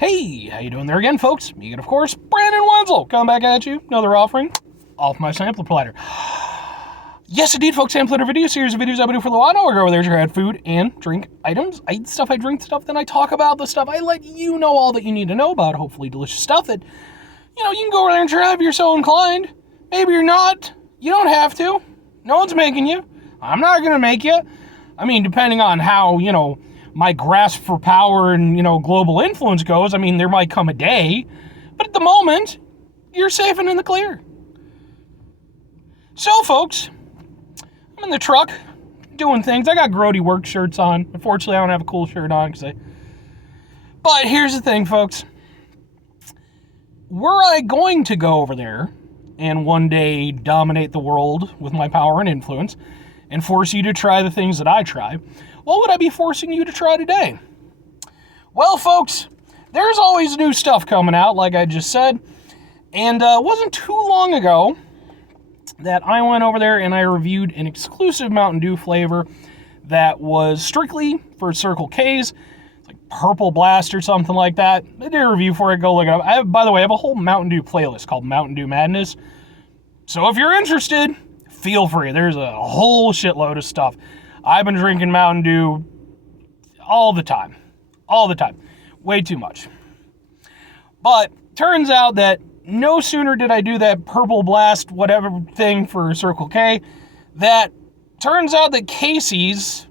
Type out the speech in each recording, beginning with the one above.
Hey, how you doing there again, folks? Me and, of course, Brandon Wenzel, coming back at you. Another offering off my sampler platter. Yes, indeed, folks, sampler video series of videos I do for the while. I go over there to add food and drink items. I eat stuff, I drink stuff, then I talk about the stuff. I let you know all that you need to know about, hopefully delicious stuff that, you can go over there and try if you're so inclined. Maybe you're not. You don't have to. No one's making you. I'm not going to make you. I mean, depending on how, my grasp for power and, global influence goes, there might come a day. But at the moment, you're safe and in the clear. So, folks, I'm in the truck doing things. I got grody work shirts on. Unfortunately, I don't have a cool shirt on. But here's the thing, folks. Were I going to go over there and one day dominate the world with my power and influence and force you to try the things that I try, what would I be forcing you to try today? Well, folks, there's always new stuff coming out, like I just said. And it wasn't too long ago that I went over there and I reviewed an exclusive Mountain Dew flavor that was strictly for Circle K's. It's like Purple Blast or something like that. I did a review for it. Go look it up. By the way, I have a whole Mountain Dew playlist called Mountain Dew Madness. So if you're interested, feel free. There's a whole shitload of stuff. I've been drinking Mountain Dew all the time. All the time. Way too much. But turns out that no sooner did I do that Purple Blast whatever thing for Circle K, that turns out that Casey's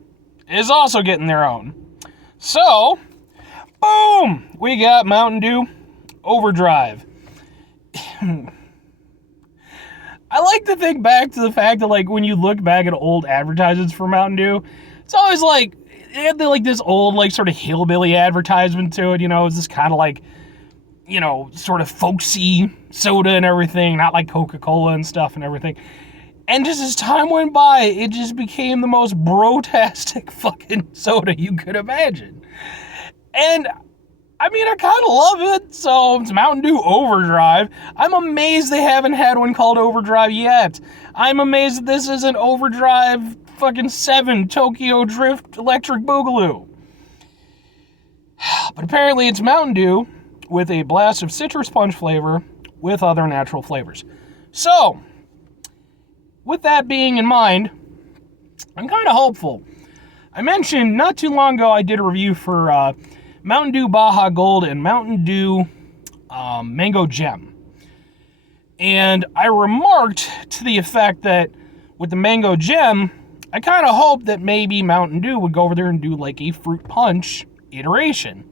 is also getting their own. So, boom! We got Mountain Dew Overdrive. I like to think back to the fact that, when you look back at old advertisements for Mountain Dew, it's always it had this old, sort of hillbilly advertisement to it, it's this kind of sort of folksy soda and everything, not like Coca-Cola and stuff and everything. And just as time went by, it just became the most bro-tastic fucking soda you could imagine. And I kind of love it, so it's Mountain Dew Overdrive. I'm amazed they haven't had one called Overdrive yet. I'm amazed that this isn't Overdrive fucking 7 Tokyo Drift Electric Boogaloo. But apparently it's Mountain Dew with a blast of citrus punch flavor with other natural flavors. So, with that being in mind, I'm kind of hopeful. I mentioned not too long ago I did a review for Mountain Dew Baja Gold and Mountain Dew Mango Gem. And I remarked to the effect that with the Mango Gem, I kind of hoped that maybe Mountain Dew would go over there and do a fruit punch iteration.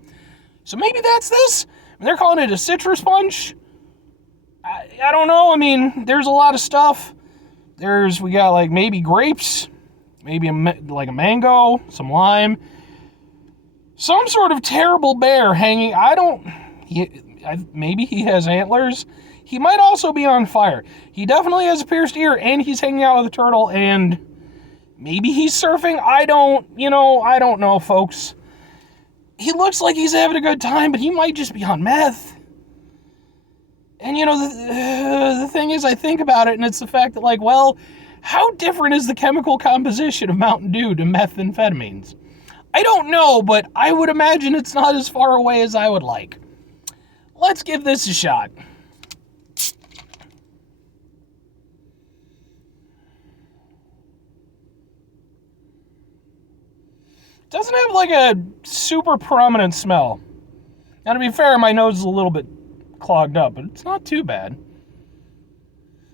So maybe that's this. They're calling it a citrus punch. I don't know. There's a lot of stuff. We got maybe grapes, maybe a mango, some lime, some sort of terrible bear hanging. Maybe he has antlers. He might also be on fire. He definitely has a pierced ear, and he's hanging out with a turtle, and maybe he's surfing. I don't know, folks. He looks like he's having a good time, but he might just be on meth. And, the thing is, I think about it, and it's the fact that, how different is the chemical composition of Mountain Dew to methamphetamines? I don't know, but I would imagine it's not as far away as I would like. Let's give this a shot. Doesn't have a super prominent smell. Now, to be fair, my nose is a little bit clogged up, but it's not too bad.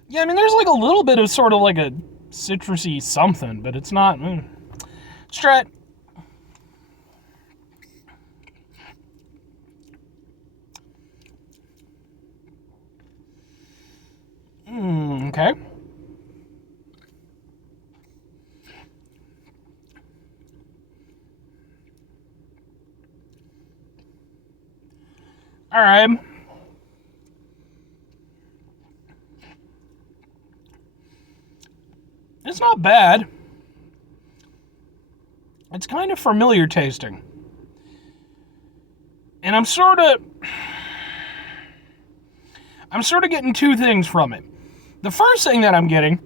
Yeah, there's a little bit of sort of a citrusy something, but it's not. Let's try it. Okay. All right. It's not bad. It's kind of familiar tasting. And I'm sort of getting two things from it. The first thing that I'm getting,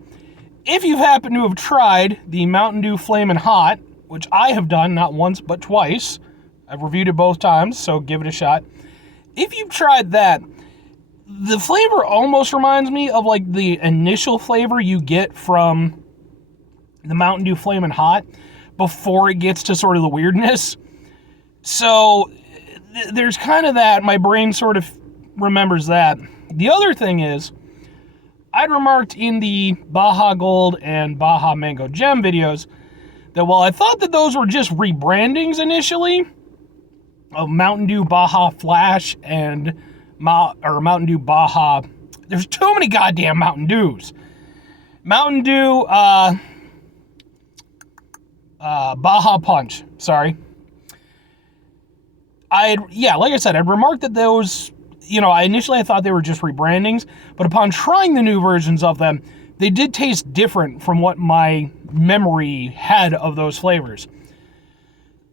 if you happen to have tried the Mountain Dew Flamin' Hot, which I have done not once but twice, I've reviewed it both times, so give it a shot. if you've tried that, the flavor almost reminds me of like the initial flavor you get from the Mountain Dew Flamin' Hot before it gets to sort of the weirdness. So there's kind of that. My brain sort of remembers that. The other thing is, I'd remarked in the Baja Gold and Baja Mango Gem videos that while I thought that those were just rebrandings initially of Mountain Dew Baja Flash and Mountain Dew Baja, there's too many goddamn Mountain Dews. Mountain Dew Baja Punch, sorry. Like I said, I'd remarked that those, I thought they were just rebrandings, but upon trying the new versions of them, they did taste different from what my memory had of those flavors.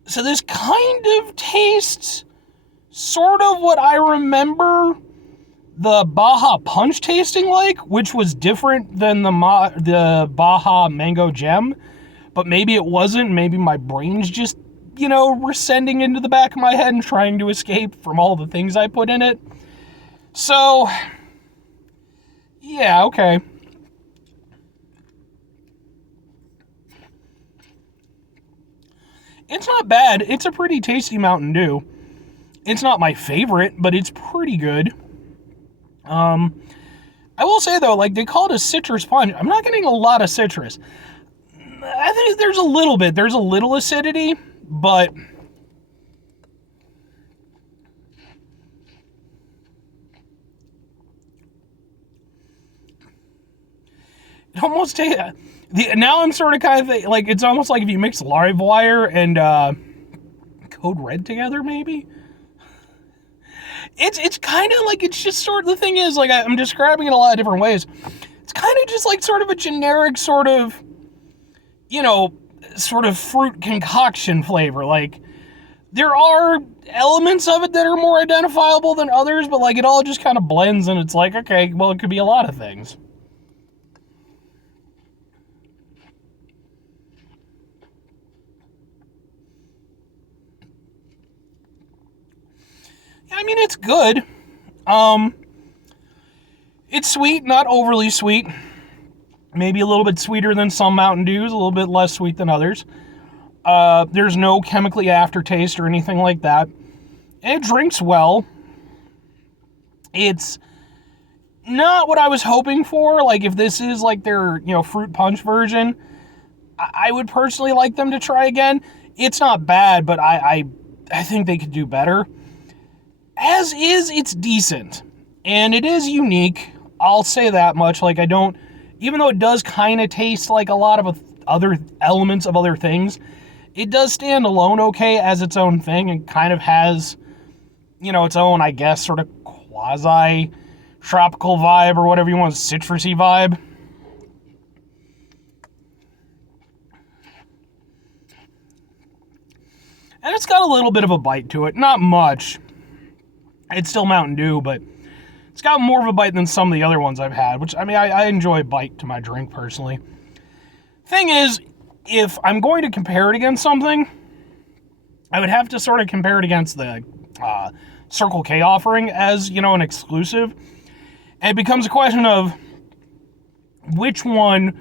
So this kind of tastes sort of what I remember the Baja Punch tasting like, which was different than the Baja Mango Gem, but maybe it wasn't. Maybe my brain's just, rescending into the back of my head and trying to escape from all the things I put in it. So, yeah, okay. It's not bad. It's a pretty tasty Mountain Dew. It's not my favorite, but it's pretty good. I will say, though, like, they call it a citrus punch. I'm not getting a lot of citrus. I think there's a little bit. There's a little acidity, but it almost tastes... Now I'm sort of kind of like, it's almost like if you mix Livewire and Code Red together, maybe? It's kind of like, it's just sort of, the thing is, like, I'm describing it a lot of different ways. It's kind of just like sort of a generic sort of, sort of fruit concoction flavor. Like, there are elements of it that are more identifiable than others, but like it all just kind of blends and it's like, okay, well, it could be a lot of things. I mean, it's good. It's sweet, not overly sweet. Maybe a little bit sweeter than some Mountain Dews, a little bit less sweet than others. There's no chemically aftertaste or anything like that. It drinks well. It's not what I was hoping for. Like, if this is like their, fruit punch version, I would personally like them to try again. It's not bad, but I think they could do better. As is, it's decent. And it is unique. I'll say that much. Like, even though it does kind of taste like a lot of other elements of other things, it does stand alone okay as its own thing and kind of has, its own, I guess, sort of quasi-tropical vibe or whatever you want, citrusy vibe. And it's got a little bit of a bite to it. Not much. It's still Mountain Dew, but it's got more of a bite than some of the other ones I've had, which, I enjoy bite to my drink, personally. Thing is, if I'm going to compare it against something, I would have to sort of compare it against the Circle K offering as, an exclusive. And it becomes a question of which one,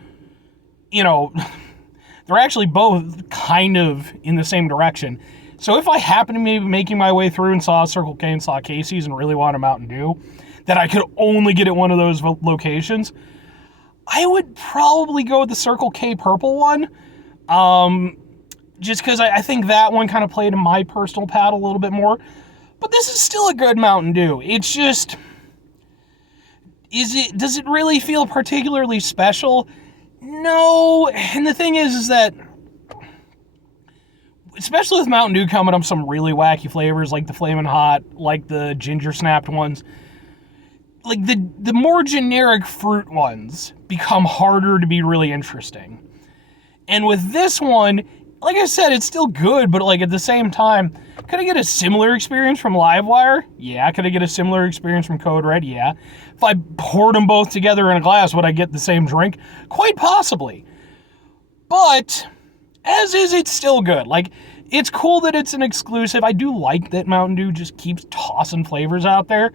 they're actually both kind of in the same direction. So if I happen to be making my way through and saw Circle K and saw Casey's and really want a Mountain Dew that I could only get at one of those locations, I would probably go with the Circle K purple one. Just because I think that one kind of played in my personal palate a little bit more. But this is still a good Mountain Dew. It's just, does it really feel particularly special? No. And the thing is that, especially with Mountain Dew coming up some really wacky flavors like the Flamin' Hot, like the ginger snapped ones, like the more generic fruit ones become harder to be really interesting. And with this one, like I said, it's still good, but like at the same time, could I get a similar experience from Livewire? Yeah. Could I get a similar experience from Code Red? Yeah. If I poured them both together in a glass, would I get the same drink? Quite possibly. But as is, it's still good. Like, It's cool that it's an exclusive. I do like that Mountain Dew just keeps tossing flavors out there.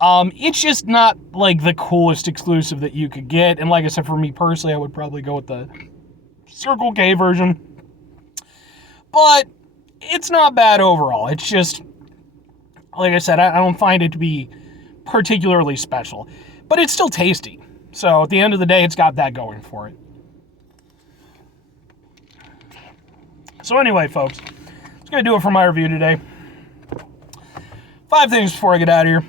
It's just not like the coolest exclusive that you could get. And like I said, for me personally, I would probably go with the Circle K version. But it's not bad overall. It's just, like I said, I don't find it to be particularly special. But it's still tasty. So at the end of the day, it's got that going for it. So anyway, folks, that's going to do it for my review today. 5 things before I get out of here.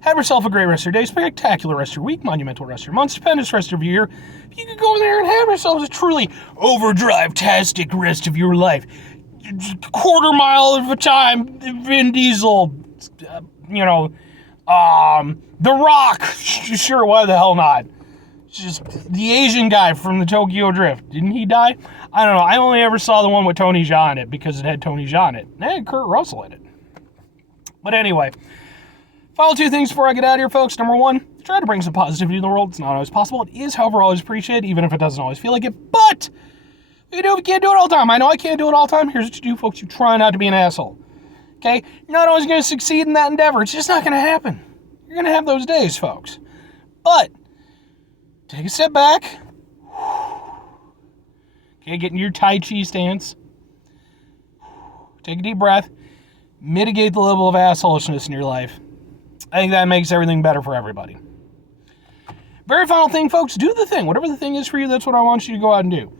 Have yourself a great rest of your day, spectacular rest of your week, monumental rest of your month, stupendous rest of your year. If you could go in there and have yourselves a truly overdrive-tastic rest of your life. Quarter mile of a time, Vin Diesel, The Rock, sure, why the hell not? Just the Asian guy from the Tokyo Drift. Didn't he die? I don't know. I only ever saw the one with Tony Jaa in it because it had Tony Jaa in it. It had Kurt Russell in it. But anyway, final 2 things before I get out of here, folks. Number 1, try to bring some positivity in the world. It's not always possible. It is, however, always appreciated, even if it doesn't always feel like it. But we can't do it all the time. I know I can't do it all the time. Here's what you do, folks. You try not to be an asshole. Okay? You're not always going to succeed in that endeavor. It's just not going to happen. You're going to have those days, folks. But take a step back. Okay, get in your Tai Chi stance. Take a deep breath. Mitigate the level of assholishness in your life. I think that makes everything better for everybody. Very final thing, folks. Do the thing. Whatever the thing is for you, that's what I want you to go out and do.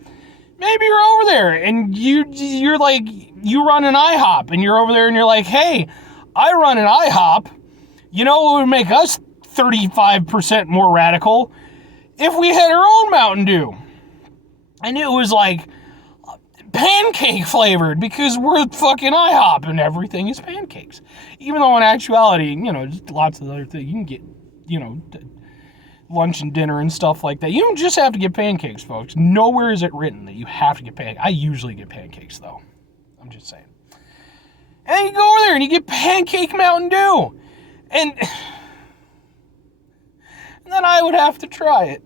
Maybe you're over there and you're like, you run an IHOP and you're over there and you're like, hey, I run an IHOP. You know what would make us 35% more radical? If we had our own Mountain Dew. And it was like pancake flavored because we're fucking IHOP and everything is pancakes. Even though in actuality, just lots of other things. You can get, lunch and dinner and stuff like that. You don't just have to get pancakes, folks. Nowhere is it written that you have to get pancakes. I usually get pancakes, though. I'm just saying. And you go over there and you get pancake Mountain Dew. And then I would have to try it.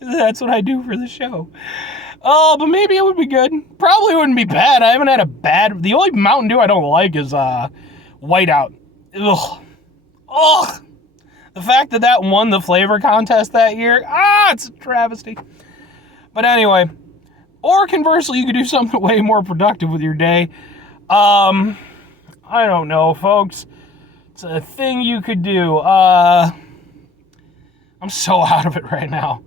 That's what I do for the show. Oh, but maybe it would be good. Probably wouldn't be bad. I haven't had a bad... The only Mountain Dew I don't like is Whiteout. Ugh. The fact that won the flavor contest that year, it's a travesty. But anyway, or conversely, you could do something way more productive with your day. I don't know, folks. It's a thing you could do. I'm so out of it right now.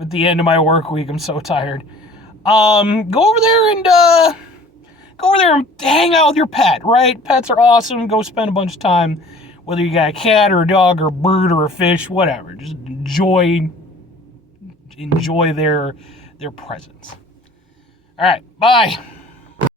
At the end of my work week, I'm so tired. Go over there and hang out with your pet, right? Pets are awesome. Go spend a bunch of time, whether you got a cat or a dog or a bird or a fish, whatever. Just enjoy their presence. All right, bye.